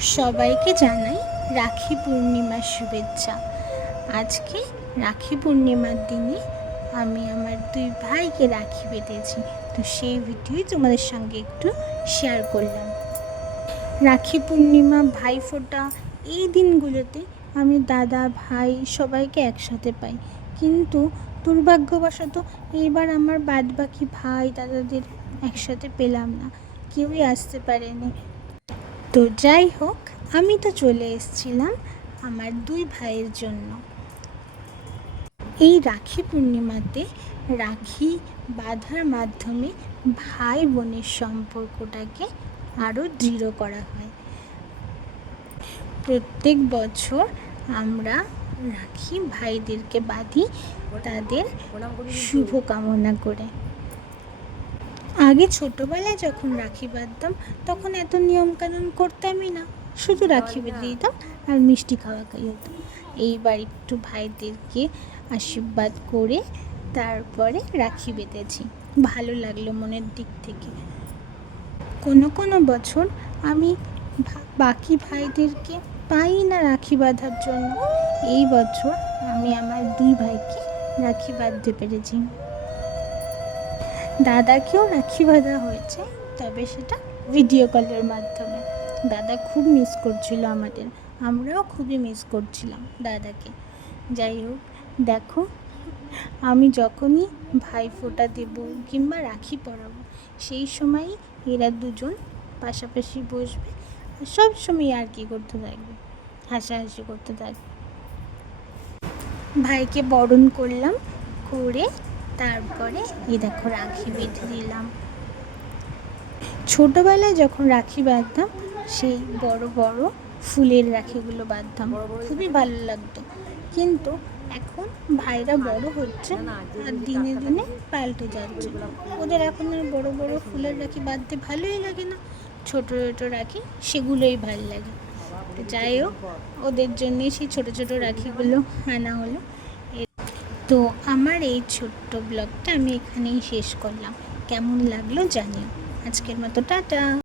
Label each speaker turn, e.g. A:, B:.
A: সবাইকে জানাই রাখি পূর্ণিমার শুভেচ্ছা। আজকে রাখি পূর্ণিমার দিনে আমি আমার দুই ভাইকে রাখি বেঁধেছি। তো সেই ভিডিওই তোমাদের সঙ্গে একটু শেয়ার করলাম। রাখি পূর্ণিমা ভাইফোঁটা এই দিনগুলোতে আমি দাদা, ভাই সবাইকে একসাথে পাই। কিন্তু দুর্ভাগ্যবশত এইবার আমার বাদবাকি ভাই, দাদাদের একসাথে পেলাম না। কেউই আসতে পারেনি। তো যাই হোক, আমি তো চলে এসেছিলাম আমার দুই ভাইয়ের জন্য। এই রাখি পূর্ণিমাতে রাখি বাঁধার মাধ্যমে ভাই বোনের সম্পর্কটাকে আরও দৃঢ় করা হয়। প্রত্যেক বছর আমরা রাখি ভাইদেরকে বাঁধি তাদের শুভ কামনা করে। আগে ছোটোবেলায় যখন রাখি বাঁধতাম তখন এত নিয়মকানুন করতামই না। শুধু রাখি বেঁধে দিতাম আর মিষ্টি খাওয়া খাই হতো এইবার একটু ভাইদেরকে আশীর্বাদ করে তারপরে রাখি বেঁধেছি। ভালো লাগল মনের দিক থেকে। কোনো কোনো বছর আমি বাকি ভাইদেরকে পাই না রাখি বাঁধার জন্য। এই বছর আমি আমার দুই ভাইকে রাখি বাঁধতে পেরেছি। দাদাকেও রাখি বাঁধা হয়েছে, তবে সেটা ভিডিও কলের মাধ্যমে। দাদা খুব মিস করছিল আমাদের, আমরাও খুবই মিস করছিলাম দাদাকে। যাই হোক, দেখো, আমি যখনই ভাই ফোঁটা দেব কিংবা রাখি পরাবো, সেই সময়ই এরা দুজন পাশাপাশি বসবে সব সময় আর কি করতে থাকবে, হাসাহাসি করতে থাকবে। ভাইকে বরণ করলাম, করে তারপরে এই দেখো রাখি বেঁধে দিলাম। ছোটোবেলায় যখন রাখি বাঁধতাম সেই বড় বড় ফুলের রাখিগুলো বাঁধতাম। খুবই ভালো লাগতো। কিন্তু এখন ভাইরা বড় হচ্ছে আর দিনে দিনে পাল্টে যাচ্ছে। ওদের এখন আর বড় বড় ফুলের রাখি বাঁধতে ভালোই লাগে না। ছোট ছোট রাখি সেগুলোই ভালো লাগে। যাই হোক ওদের জন্যে সেই ছোট ছোট রাখিগুলো আনা হলো। তো আমার এই ছোট্ট ব্লগটা আমি এখানেই শেষ করলাম। কেমন লাগল জানিও। আজকের মতো টাটা।